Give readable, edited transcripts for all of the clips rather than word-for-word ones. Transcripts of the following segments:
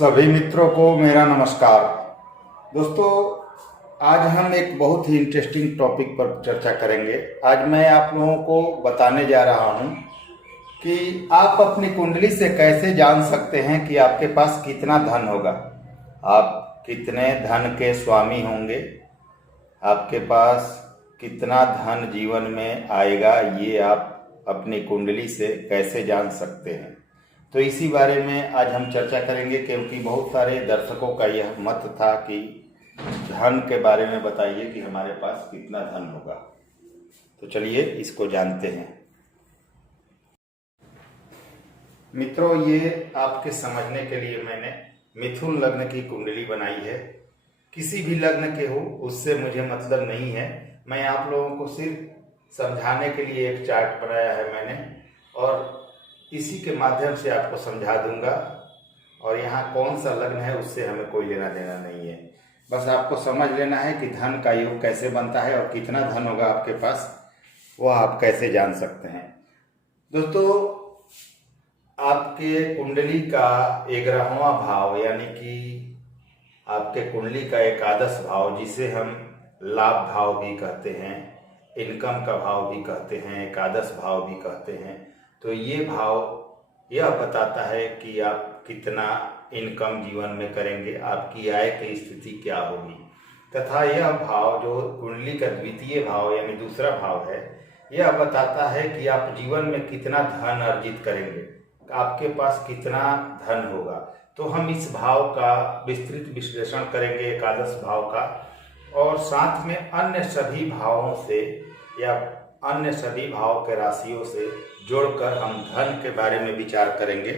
सभी मित्रों को मेरा नमस्कार। दोस्तों, आज हम एक बहुत ही इंटरेस्टिंग टॉपिक पर चर्चा करेंगे। आज मैं आप लोगों को बताने जा रहा हूं कि आप अपनी कुंडली से कैसे जान सकते हैं कि आपके पास कितना धन होगा, आप कितने धन के स्वामी होंगे, आपके पास कितना धन जीवन में आएगा, ये आप अपनी कुंडली से कैसे जान सकते हैं। तो इसी बारे में आज हम चर्चा करेंगे, क्योंकि बहुत सारे दर्शकों का यह मत था कि धन के बारे में बताइए कि हमारे पास कितना धन होगा। तो चलिए इसको जानते हैं। मित्रों, ये आपके समझने के लिए मैंने मिथुन लग्न की कुंडली बनाई है। किसी भी लग्न के हो उससे मुझे मतलब नहीं है, मैं आप लोगों को सिर्फ समझाने के लिए एक चार्ट बनाया है मैंने, और इसी के माध्यम से आपको समझा दूंगा। और यहाँ कौन सा लग्न है उससे हमें कोई लेना देना नहीं है, बस आपको समझ लेना है कि धन का योग कैसे बनता है और कितना धन होगा आपके पास, वह आप कैसे जान सकते हैं। दोस्तों, आपके कुंडली का 11वां भाव यानी कि आपके कुंडली का एकादश भाव, जिसे हम लाभ भाव भी कहते हैं, इनकम का भाव भी कहते हैं, एकादश भाव भी कहते हैं, तो ये भाव यह बताता है कि आप कितना इनकम जीवन में करेंगे, आपकी आय की स्थिति क्या होगी। तथा यह भाव जो कुंडली का द्वितीय भाव यानी दूसरा भाव है, यह बताता है कि आप जीवन में कितना धन अर्जित करेंगे, आपके पास कितना धन होगा। तो हम इस भाव का विस्तृत विश्लेषण करेंगे, एकादश भाव का, और साथ में अन्य सभी भावों से या अन्य सभी भाव के राशियों से जोड़कर हम धन के बारे में विचार करेंगे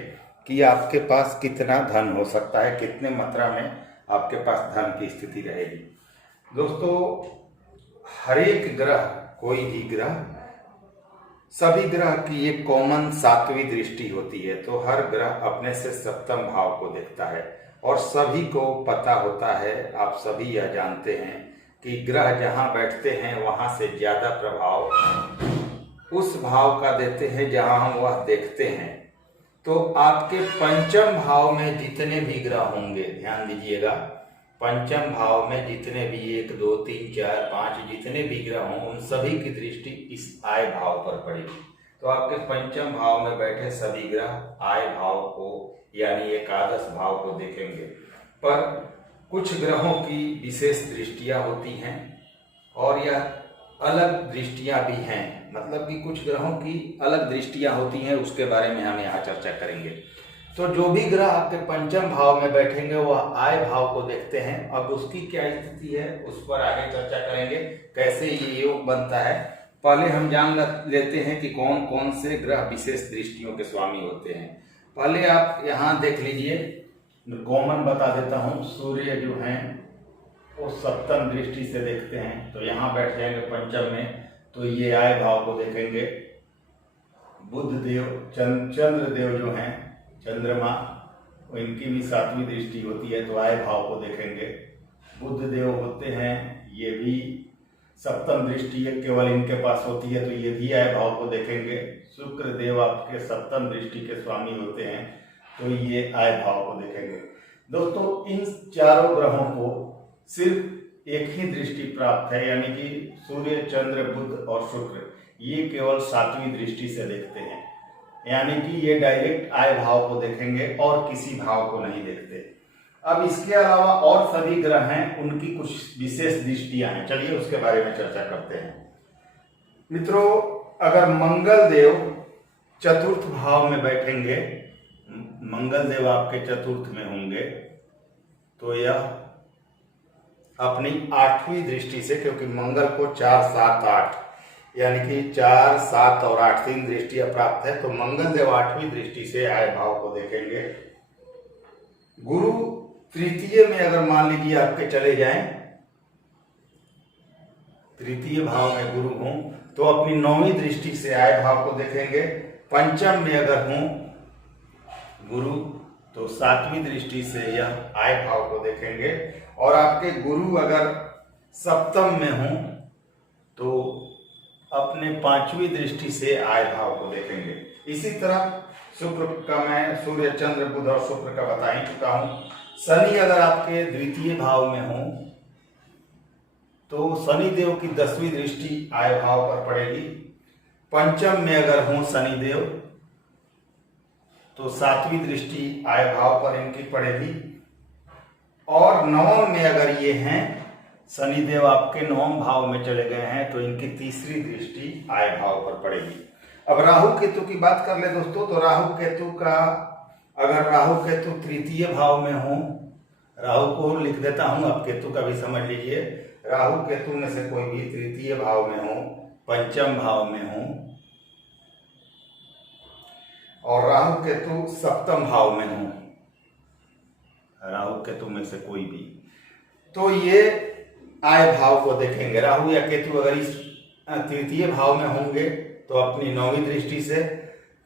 कि आपके पास कितना धन हो सकता है, कितने मात्रा में आपके पास धन की स्थिति रहेगी। दोस्तों, हर एक ग्रह, कोई भी ग्रह, सभी ग्रह की एक कॉमन 7वीं दृष्टि होती है। तो हर ग्रह अपने से सप्तम भाव को देखता है और सभी को पता होता है, आप सभी यह जानते हैं कि ग्रह जहाँ बैठते हैं वहाँ से ज़्यादा प्रभाव उस भाव का देते हैं जहाँ हम वह देखते हैं। तो आपके पंचम भाव में जितने भी ग्रह होंगे, ध्यान दीजिएगा, पंचम भाव में जितने भी 1 2 3 4 5 जितने भी ग्रह हों, उन सभी की दृष्टि इस आय भाव पर पड़ेगी। तो आपके पंचम भाव में बैठे सभी ग्रह आय भाव को यानी एकादश भाव को देखेंगे। पर कुछ ग्रहों की विशेष दृष्टियां होती हैं और यह अलग दृष्टियां भी हैं, मतलब कि कुछ ग्रहों की अलग दृष्टियां होती हैं, उसके बारे में हम यहाँ चर्चा करेंगे। तो जो भी ग्रह आपके पंचम भाव में बैठेंगे वह आय भाव को देखते हैं। अब उसकी क्या स्थिति है उस पर आगे चर्चा करेंगे, कैसे ये योग बनता है। पहले हम जान लेते हैं कि कौन कौन से ग्रह विशेष दृष्टियों के स्वामी होते हैं। पहले आप यहाँ देख लीजिए, कॉमन बता देता हूँ। सूर्य जो हैं वो सप्तम दृष्टि से देखते हैं, तो यहाँ बैठ जाएंगे पंचम में, तो ये आय भाव को देखेंगे। बुध देव, चंद्र देव जो हैं, चंद्रमा, इनकी भी 7वीं दृष्टि होती है, तो आय भाव को देखेंगे। बुध देव होते हैं, ये भी सप्तम दृष्टि केवल इनके पास होती है, तो ये भी आय भाव को देखेंगे। शुक्र देव आपके सप्तम दृष्टि के स्वामी होते हैं, तो ये आय भाव को देखेंगे। दोस्तों, इन चारों ग्रहों को सिर्फ एक ही दृष्टि प्राप्त है, यानी कि सूर्य, चंद्र, बुध और शुक्र, ये केवल 7वीं दृष्टि से देखते हैं, यानी कि ये डायरेक्ट आय भाव को देखेंगे और किसी भाव को नहीं देखते। अब इसके अलावा और सभी ग्रह हैं, उनकी कुछ विशेष दृष्टियां हैं, चलिए उसके बारे में चर्चा करते हैं। मित्रों, अगर मंगल देव चतुर्थ भाव में बैठेंगे, मंगल देव आपके चतुर्थ में होंगे, तो यह अपनी 8वीं दृष्टि से, क्योंकि मंगल को 4 7 8 यानी कि 4 7 और 8 3 दृष्टियां प्राप्त है, तो मंगल देव 8वीं दृष्टि से आय भाव को देखेंगे। गुरु तृतीय में अगर मान लीजिए आपके चले जाएं, तृतीय भाव में गुरु हों, तो अपनी 9वीं दृष्टि से आय भाव को देखेंगे। पंचम में अगर हों गुरु, तो 7वीं दृष्टि से यह आय भाव को देखेंगे। और आपके गुरु अगर सप्तम में हों तो अपने 5वीं दृष्टि से आय भाव को देखेंगे। इसी तरह शुक्र का मैं सूर्य चंद्र बुध और शुक्र का बता ही चुका हूं। शनि अगर आपके द्वितीय भाव में हो तो शनि देव की 10वीं दृष्टि आय भाव पर पड़ेगी। पंचम में अगर हो शनि देव तो 7वीं दृष्टि आय भाव पर इनकी पड़ेगी। और नवम में अगर ये हैं शनिदेव आपके नवम भाव में चले गए हैं तो इनकी 3री दृष्टि आय भाव पर पड़ेगी। अब राहु केतु की बात कर ले दोस्तों, तो राहु केतु का अगर राहु केतु तृतीय भाव में हो, राहु को लिख देता हूं, अब केतु का भी समझ लीजिए। राहु केतु में से कोई भी तृतीय भाव में हो, पंचम भाव में हो और राहु केतु सप्तम भाव में हो, राहु केतु में से कोई भी, तो ये आय भाव को देखेंगे। राहु या केतु अगर इस तृतीय भाव में होंगे तो अपनी 9वीं दृष्टि से,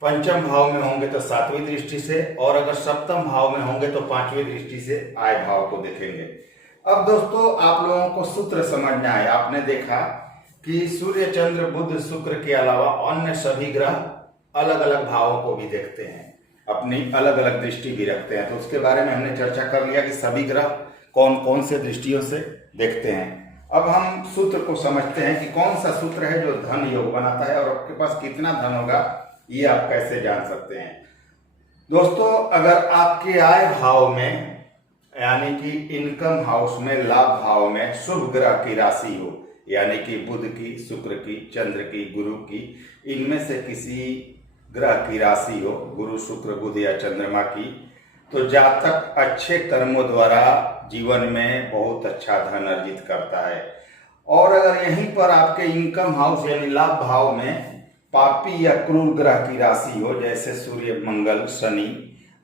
पंचम भाव में होंगे तो 7वीं दृष्टि से और अगर सप्तम भाव में होंगे तो 5वीं दृष्टि से आय भाव को देखेंगे। अब दोस्तों आप लोगों को सूत्र समझना है। आपने देखा कि सूर्य चंद्र बुध शुक्र के अलावा अन्य सभी ग्रह अलग अलग भावों को भी देखते हैं, अपनी अलग अलग दृष्टि भी रखते हैं। तो उसके बारे में हमने चर्चा कर लिया कि सभी ग्रह कौन कौन से दृष्टियों से देखते हैं। अब हम सूत्र को समझते हैं कि कौन सा सूत्र है जो धन योग बनाता है और आपके पास कितना धन होगा ये आप कैसे जान सकते हैं। दोस्तों अगर आपके आय भाव में यानी कि इनकम हाउस में, लाभ भाव में शुभ ग्रह की राशि हो, यानी कि बुध की, शुक्र की, चंद्र की, गुरु की, इनमें से किसी ग्रह की राशि हो, गुरु शुक्र बुध या चंद्रमा की, तो जातक अच्छे कर्मों द्वारा जीवन में बहुत अच्छा धन अर्जित करता है। और अगर यहीं पर आपके इनकम हाउस यानी लाभ भाव में पापी या क्रूर ग्रह की राशि हो, जैसे सूर्य, मंगल, शनि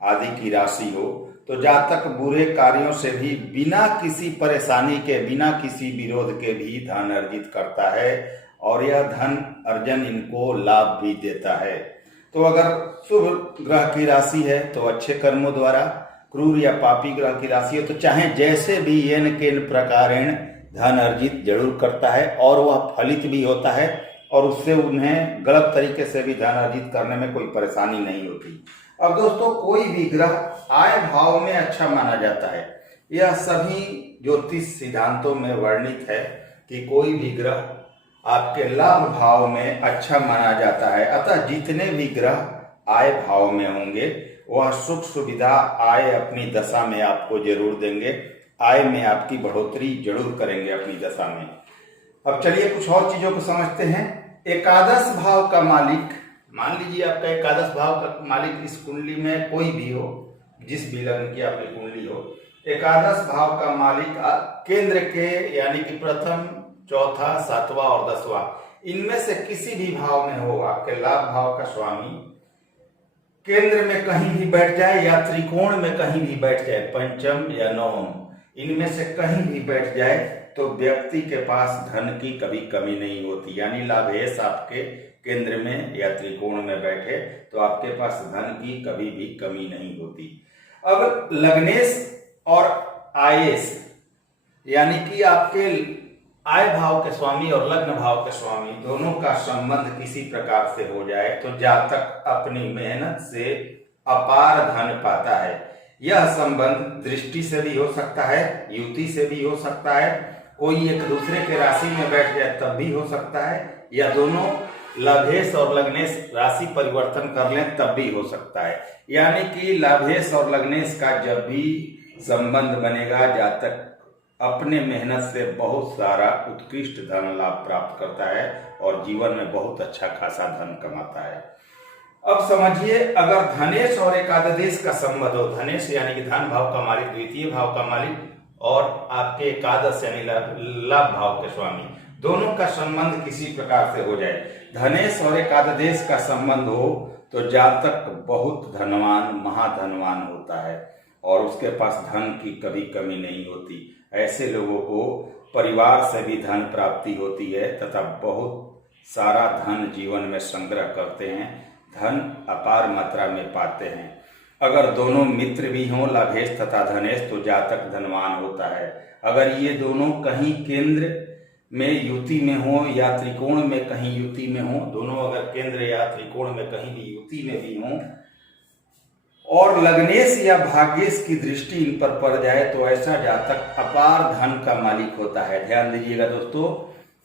आदि की राशि हो, तो जातक बुरे कार्यों से भी बिना किसी परेशानी के, बिना किसी विरोध के भी धन अर्जित करता है और यह धन अर्जन इनको लाभ भी देता है। तो अगर शुभ ग्रह की राशि है तो अच्छे कर्मों द्वारा, क्रूर या पापी ग्रह की राशि है तो चाहे जैसे भी येन केन प्रकारेण धन अर्जित जरूर करता है और वह फलित भी होता है और उससे उन्हें गलत तरीके से भी धन अर्जित करने में कोई परेशानी नहीं होती। अब दोस्तों कोई भी ग्रह आय भाव में अच्छा माना जाता है, यह सभी ज्योतिष सिद्धांतों में वर्णित है कि कोई भी ग्रह आपके लाभ भाव में अच्छा माना जाता है। अतः जितने भी ग्रह आय भाव में होंगे वह सुख सुविधा आय अपनी दशा में आपको जरूर देंगे, आय में आपकी बढ़ोतरी जरूर करेंगे अपनी दशा में। अब चलिए कुछ और चीजों को समझते हैं। एकादश भाव का मालिक, मान लीजिए आपका एकादश भाव का मालिक इस कुंडली में कोई भी हो, जिस भी लग्न की आपकी कुंडली हो, एकादश भाव का मालिक केंद्र के यानी कि प्रथम, चौथा, 7वां और 10वां इनमें से किसी भी भाव में हो, आपके लाभ भाव का स्वामी केंद्र में कहीं भी बैठ जाए या त्रिकोण में कहीं भी बैठ जाए, पंचम या नवम इनमें से कहीं भी बैठ जाए तो व्यक्ति के पास धन की कभी कमी नहीं होती। यानी लाभेश आपके केंद्र में या त्रिकोण में बैठे तो आपके पास धन की कभी भी कमी नहीं होती। अब लग्नेश और आयेश यानी कि आपके आय भाव के स्वामी और लग्न भाव के स्वामी दोनों का संबंध किसी प्रकार से हो जाए तो जातक अपनी मेहनत से अपार धन पाता है। यह संबंध दृष्टि से भी हो सकता है, युति से भी हो सकता है, कोई एक दूसरे के राशि में बैठ जाए तब भी हो सकता है, या दोनों लाभेश और लग्नेश राशि परिवर्तन कर लें तब भी हो सकता है। यानी कि लाभेश और लग्नेश का जब भी संबंध बनेगा जातक अपने मेहनत से बहुत सारा उत्कृष्ट धन लाभ प्राप्त करता है और जीवन में बहुत अच्छा खासा धन कमाता है। अब समझिए अगर धनेश और एकादश का संबंध हो, धनेश यानी कि धन भाव का मालिक, द्वितीय भाव का मालिक और आपके एकादश यानी लाभ भाव के स्वामी, दोनों का संबंध किसी प्रकार से हो जाए, धनेश और एकादश का संबंध हो तो जातक बहुत धनवान, महाधनवान होता है और उसके पास धन की कभी कमी नहीं होती। ऐसे लोगों को परिवार से भी धन प्राप्ति होती है तथा बहुत सारा धन जीवन में संग्रह करते हैं, धन अपार मात्रा में पाते हैं। अगर दोनों मित्र भी हों, लाभेश तथा धनेश, तो जातक धनवान होता है। अगर ये दोनों कहीं केंद्र में युति में हो या त्रिकोण में कहीं युति में हो, दोनों अगर केंद्र या त्रिकोण में कहीं भी युति में भी हों और लग्नेश या भाग्येश की दृष्टि इन पर पड़ जाए तो ऐसा जातक अपार धन का मालिक होता है। ध्यान दीजिएगा दोस्तों,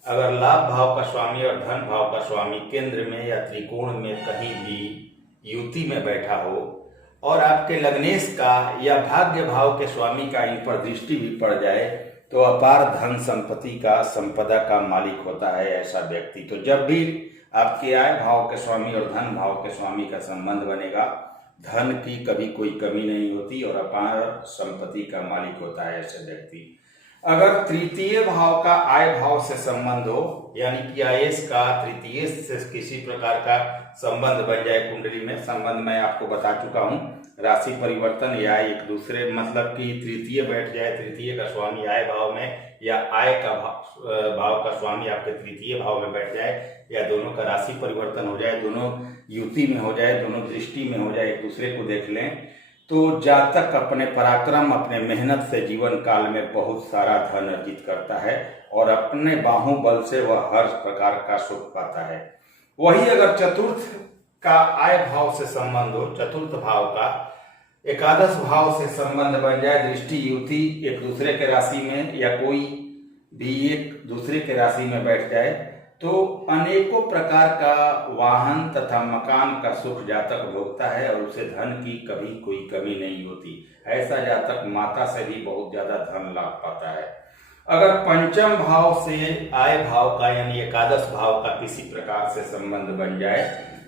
अगर लाभ भाव का स्वामी और धन भाव का स्वामी केंद्र में या त्रिकोण में कहीं भी युति में बैठा हो और आपके लग्नेश का या भाग्य भाव के स्वामी का इन पर दृष्टि भी पड़ जाए तो अपार धन संपत्ति का संपदा का मालिक होता है ऐसा व्यक्ति। तो जब भी आपके आय भाव के स्वामी और धन भाव के स्वामी का संबंध बनेगा, धन की कभी कोई कमी नहीं होती और अपार संपत्ति का मालिक होता है ऐसे व्यक्ति। अगर तृतीय भाव का आय भाव से संबंध हो, यानी कि आयेश का तृतीय से किसी प्रकार का संबंध बन जाए कुंडली में, संबंध मैं आपको बता चुका हूं, राशि परिवर्तन या एक दूसरे मतलब कि तृतीय बैठ जाए, तृतीय का स्वामी आय भाव में या आय का भाव का स्वामी आपके तृतीय भाव में बैठ जाए या दोनों का राशि परिवर्तन हो जाए, दोनों युति में हो जाए, दोनों दृष्टि में हो जाए, एक दूसरे को देख लें, तो जातक अपने पराक्रम अपने मेहनत से जीवन काल में बहुत सारा धन अर्जित करता है और अपने बाहुबल से वह हर प्रकार का सुख पाता है। वही अगर चतुर्थ का आय भाव से संबंध हो, चतुर्थ भाव का एकादश भाव से संबंध बन जाए, दृष्टि युति एक दूसरे के राशि में या कोई भी एक दूसरे के राशि में बैठ जाए तो अनेकों प्रकार का वाहन तथा मकान का सुख जातक भोगता है और उसे धन की कभी कोई कमी नहीं होती। ऐसा जातक माता से भी बहुत ज्यादा धन लाभ पाता है। अगर पंचम भाव से आय भाव का यानी एकादश भाव का किसी प्रकार से संबंध बन जाए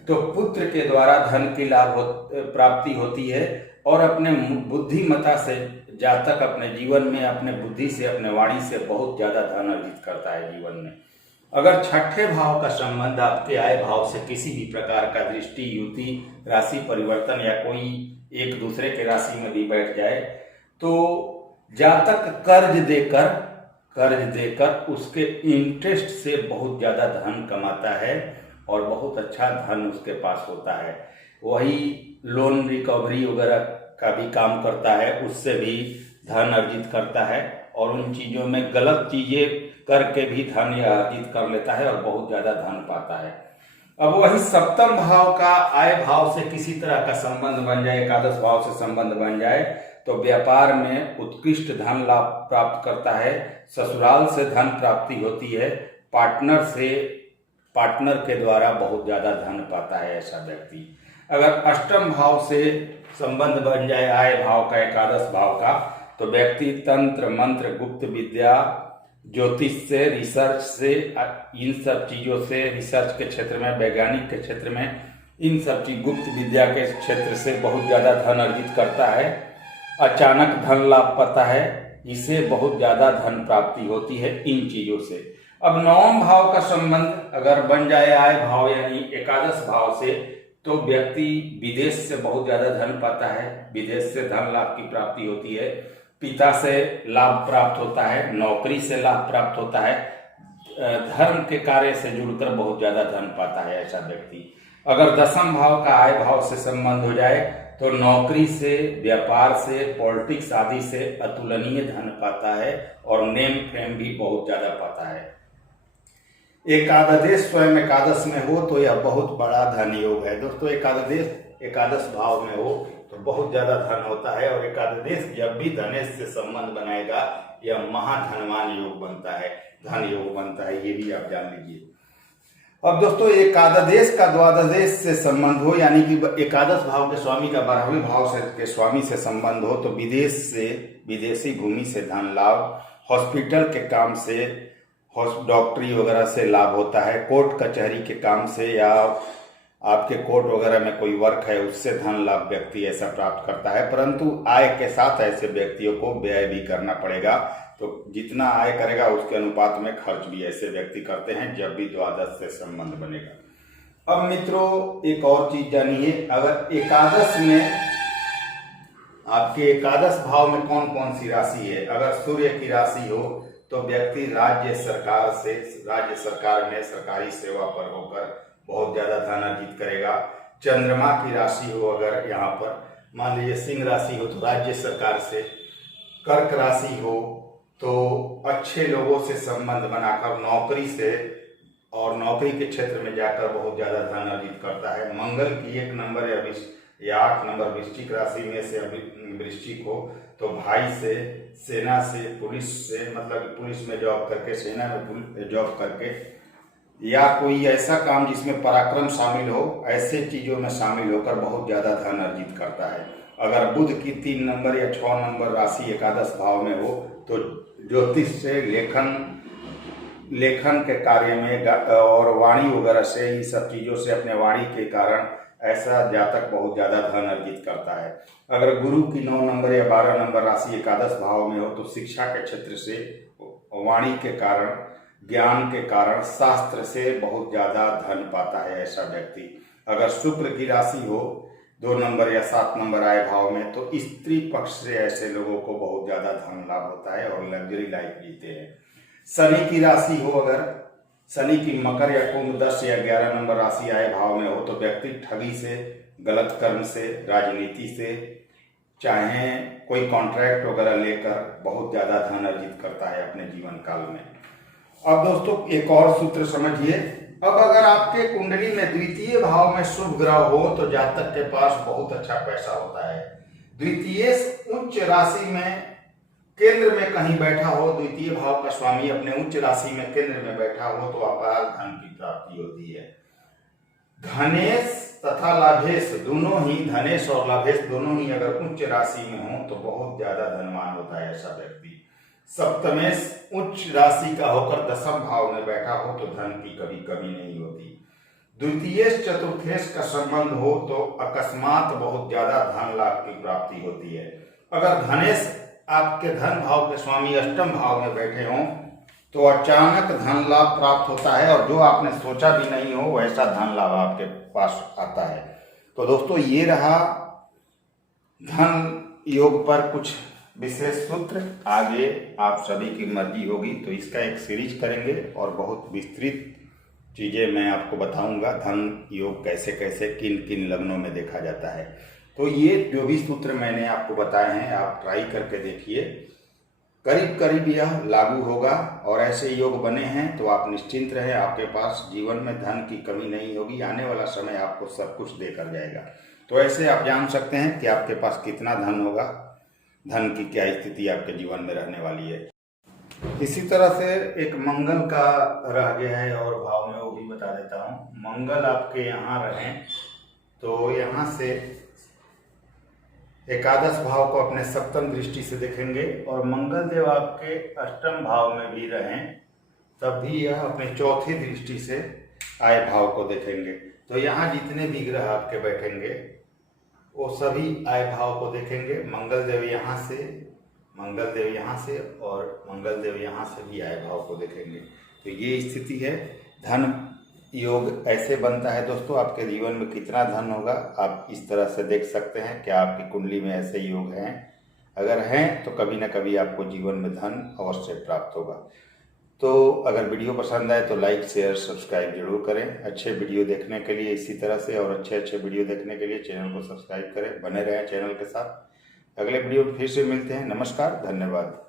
तो पुत्र के द्वारा धन की लाभ प्राप्ति होती है और अपने बुद्धिमता से जातक अपने जीवन में अपने बुद्धि से अपने वाणी से बहुत ज्यादा धन अर्जित करता है जीवन में। अगर छठे भाव का संबंध आपके आय भाव से किसी भी प्रकार का दृष्टि युति राशि परिवर्तन या कोई एक दूसरे के राशि में भी बैठ जाए तो जातक कर्ज देकर उसके इंटरेस्ट से बहुत ज्यादा धन कमाता है और बहुत अच्छा धन उसके पास होता है। वही लोन रिकवरी वगैरह का भी काम करता है, उससे भी धन अर्जित करता है और उन चीजों में गलत चीजें करके भी धन अर्जित कर लेता है और बहुत ज्यादा धन पाता है। अब वही सप्तम भाव का आय भाव से किसी तरह का संबंध बन जाए, एकादश भाव से संबंध बन जाए तो व्यापार में उत्कृष्ट धन लाभ प्राप्त करता है, ससुराल से धन प्राप्ति होती है, पार्टनर के द्वारा बहुत ज्यादा धन पाता है ऐसा व्यक्ति। अगर अष्टम भाव से संबंध बन जाए आय भाव का एकादश भाव का तो व्यक्ति तंत्र मंत्र गुप्त विद्या ज्योतिष से रिसर्च से इन सब चीजों से रिसर्च के क्षेत्र में वैज्ञानिक के क्षेत्र में इन सब चीज गुप्त विद्या के क्षेत्र से बहुत ज्यादा धन अर्जित करता है, अचानक धन लाभ पाता है, इसे बहुत ज्यादा धन प्राप्ति होती है इन चीजों से। अब नवम भाव का संबंध अगर बन जाए आय भाव यानी एकादश भाव से तो व्यक्ति विदेश से बहुत ज्यादा धन पाता है, विदेश से धन लाभ की प्राप्ति होती है, पिता से लाभ प्राप्त होता है, नौकरी से लाभ प्राप्त होता है, धर्म के कार्य से जुड़कर बहुत ज्यादा धन पाता है ऐसा व्यक्ति। अगर दसम भाव का आय भाव से संबंध हो जाए तो नौकरी से व्यापार से पॉलिटिक्स आदि से अतुलनीय धन पाता है और नेम फेम भी बहुत ज्यादा पाता है। एकादश स्वयं एकादश में हो तो यह बहुत बड़ा धन योग है दोस्तों। एकादश भाव में हो तो बहुत ज्यादा धन होता है और एकादश जब भी धनेश से संबंध बनाएगा यह महाधनवान योग बनता है, धन योग बनता है, ये भी आप जान लीजिए। अब दोस्तों एकादश का द्वादश से संबंध हो यानी कि एकादश भाव के स्वामी का 12वें भाव से के स्वामी से संबंध हो तो विदेश से विदेशी भूमि से धन लाभ, हॉस्पिटल के काम से डॉक्टरी वगैरह से लाभ होता है, कोर्ट कचहरी के काम से या आपके कोर्ट वगैरह में कोई वर्क है उससे धन लाभ व्यक्ति ऐसा प्राप्त करता है। परंतु आय के साथ ऐसे व्यक्तियों को व्यय भी करना पड़ेगा, तो जितना आय करेगा उसके अनुपात में खर्च भी ऐसे व्यक्ति करते हैं जब भी द्वादश से संबंध बनेगा। अब मित्रों एक और चीज जानिए, अगर एकादश में आपके एकादश भाव में कौन कौन सी राशि है, अगर सूर्य की राशि हो तो व्यक्ति राज्य सरकार में सरकारी सेवा पर होकर बहुत ज्यादा धन अर्जित करेगा। चंद्रमा की राशि हो अगर यहाँ पर मान लीजिए सिंह राशि हो तो राज्य सरकार से, कर्क राशि हो तो अच्छे लोगों से संबंध बनाकर नौकरी से और नौकरी के क्षेत्र में जाकर बहुत ज्यादा धन अर्जित करता है। मंगल की 1 नंबर या या 8 नंबर वृश्चिक राशि में से वृश्चिक हो तो भाई से, सेना से, पुलिस से, मतलब पुलिस में जॉब करके, सेना में जॉब करके, या कोई ऐसा काम जिसमें पराक्रम शामिल हो, ऐसे चीजों में शामिल होकर बहुत ज्यादा धन अर्जित करता है। अगर बुध की 3 नंबर या 6 नंबर राशि एकादश भाव में हो तो ज्योतिष से, लेखन के कार्य में और वाणी वगैरह से, इन सब चीजों से, अपने वाणी के कारण ऐसा जातक बहुत ज्यादा धन अर्जित करता है। अगर गुरु की 9 नंबर या 12 नंबर राशि एकादश भाव में हो तो शिक्षा के क्षेत्र से, वाणी के कारण, ज्ञान के कारण, शास्त्र से बहुत ज्यादा धन पाता है ऐसा व्यक्ति। अगर शुक्र की राशि हो 2 नंबर या 7 नंबर आए भाव में तो स्त्री पक्ष से ऐसे लोगों को बहुत ज्यादा धन लाभ होता है और लग्जरी लाइफ जीते हैं। शनि की राशि हो, अगर शनि की मकर या कुंभ 10 या 11 नंबर राशि आए भाव में हो तो व्यक्ति ठगी से, गलत कर्म से, राजनीति से, चाहे कोई कॉन्ट्रैक्ट वगैरह लेकर बहुत ज्यादा धन अर्जित करता है अपने जीवन काल में। अब दोस्तों एक और सूत्र समझिए। अब अगर आपके कुंडली में द्वितीय भाव में शुभ ग्रह हो तो जातक के पास बहुत अच्छा पैसा होता है। द्वितीय उच्च राशि में केंद्र में कहीं बैठा हो, द्वितीय भाव का स्वामी अपने उच्च राशि में केंद्र में बैठा हो तो अपार धन की प्राप्ति होती है। धनेश तथा लाभेश दोनों ही, धनेश और लाभेश दोनों ही अगर उच्च राशि में हो तो बहुत ज्यादा धनवान होता है ऐसा व्यक्ति। सप्तमेश उच्च राशि का होकर 10म भाव में बैठा हो तो धन की कभी कमी नहीं होती। द्वितीय चतुर्थेश का संबंध हो तो अकस्मात बहुत ज्यादा धन लाभ की प्राप्ति होती है। अगर धनेश आपके धन भाव के स्वामी 8म भाव में बैठे हों तो अचानक धन लाभ प्राप्त होता है और जो आपने सोचा भी नहीं हो वैसा धन लाभ आपके पास आता है। तो दोस्तों ये रहा धन योग पर कुछ विशेष सूत्र। आगे आप सभी की मर्जी होगी तो इसका एक सीरीज करेंगे और बहुत विस्तृत चीजें मैं आपको बताऊंगा। धन योग कैसे कैसे किन किन लग्नों में देखा जाता है। तो ये जो भी सूत्र मैंने आपको बताए हैं आप ट्राई करके देखिए, करीब करीब यह लागू होगा और ऐसे योग बने हैं तो आप निश्चिंत रहें, आपके पास जीवन में धन की कमी नहीं होगी। आने वाला समय आपको सब कुछ देकर जाएगा। तो ऐसे आप जान सकते हैं कि आपके पास कितना धन होगा, धन की क्या स्थिति आपके जीवन में रहने वाली है। इसी तरह से एक मंगल का रह गया है और भाव में वो भी बता देता हूँ। मंगल आपके यहाँ रहें तो यहाँ से एकादश भाव को अपने 7म दृष्टि से देखेंगे और मंगल देव आपके 8म भाव में भी रहें तब भी यह अपने 4थी दृष्टि से आए भाव को देखेंगे। तो यहाँ जितने भी ग्रह आपके बैठेंगे वो सभी आए भाव को देखेंगे। मंगल देव यहाँ से, मंगल देव यहाँ से और मंगल देव यहाँ से भी आए भाव को देखेंगे। तो ये स्थिति है। धन योग ऐसे बनता है दोस्तों। आपके जीवन में कितना धन होगा आप इस तरह से देख सकते हैं। क्या आपकी कुंडली में ऐसे योग हैं? अगर हैं तो कभी ना कभी आपको जीवन में धन अवश्य प्राप्त होगा। तो अगर वीडियो पसंद आए तो लाइक, शेयर, सब्सक्राइब जरूर करें। अच्छे वीडियो देखने के लिए इसी तरह से और अच्छे वीडियो देखने के लिए चैनल को सब्सक्राइब करें। बने रहें चैनल के साथ। अगले वीडियो में फिर से मिलते हैं। नमस्कार, धन्यवाद।